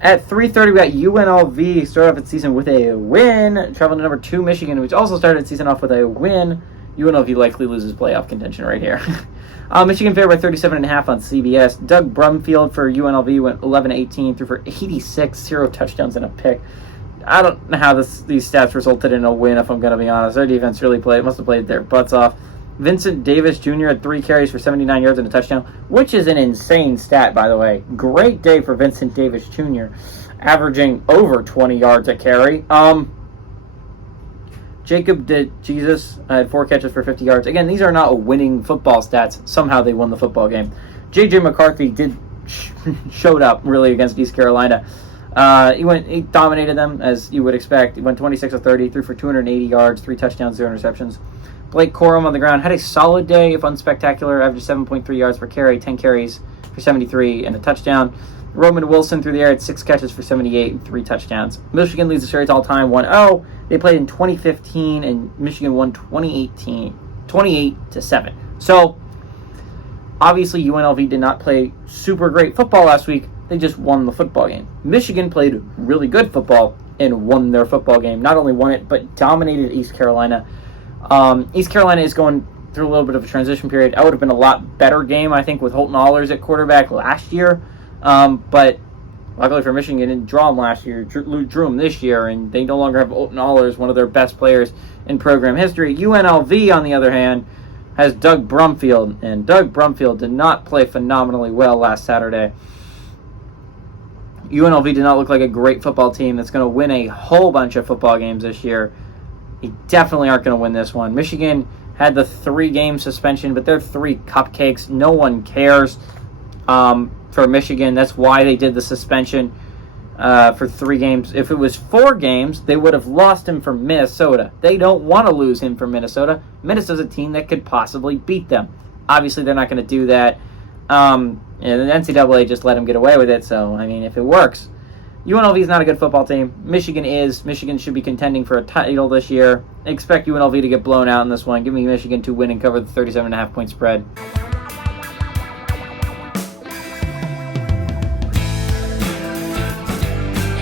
At 3:30, we got UNLV start off its season with a win, traveling to number 2 Michigan, which also started its season off with a win. UNLV likely loses playoff contention right here. Michigan favored by 37.5 on CBS. Doug Brumfield for UNLV went 11-18, threw for 86, 0 touchdowns and a pick. I don't know how these stats resulted in a win, if I'm going to be honest. Their defense really must have played their butts off. Vincent Davis Jr. had 3 carries for 79 yards and a touchdown, which is an insane stat, by the way. Great day for Vincent Davis Jr., averaging over 20 yards a carry. Jacob Jesus had 4 catches for 50 yards. Again, these are not winning football stats. Somehow they won the football game. J.J. McCarthy showed up, really, against East Carolina. He dominated them, as you would expect. He went 26 of 30, threw for 280 yards, 3 touchdowns, 0 interceptions. Blake Corum on the ground had a solid day, if unspectacular, averaged 7.3 yards per carry, 10 carries for 73 and a touchdown. Roman Wilson through the air had 6 catches for 78 and 3 touchdowns. Michigan leads the series all-time 1-0. They played in 2015, and Michigan won 2018, 28-7. So, obviously, UNLV did not play super great football last week. They just won the football game. Michigan played really good football and won their football game. Not only won it, but dominated East Carolina. East Carolina is going through a little bit of a transition period. That would have been a lot better game, I think, with Holton Ahlers at quarterback last year. But luckily for Michigan, they didn't draw him last year, drew him this year, and they no longer have Holton Ahlers, one of their best players in program history. UNLV, on the other hand, has Doug Brumfield, and Doug Brumfield did not play phenomenally well last Saturday. UNLV did not look like a great football team that's going to win a whole bunch of football games this year. They definitely aren't going to win this one. Michigan had the 3-game suspension, but they're 3 cupcakes. No one cares for Michigan. That's why they did the suspension for 3 games. If it was 4 games, they would have lost him from Minnesota. They don't want to lose him from Minnesota. Minnesota's a team that could possibly beat them. Obviously, they're not going to do that. And the NCAA just let him get away with it. So, I mean, if it works. UNLV is not a good football team. Michigan is. Michigan should be contending for a title this year. I expect UNLV to get blown out in this one. Give me Michigan to win and cover the 37.5 point spread.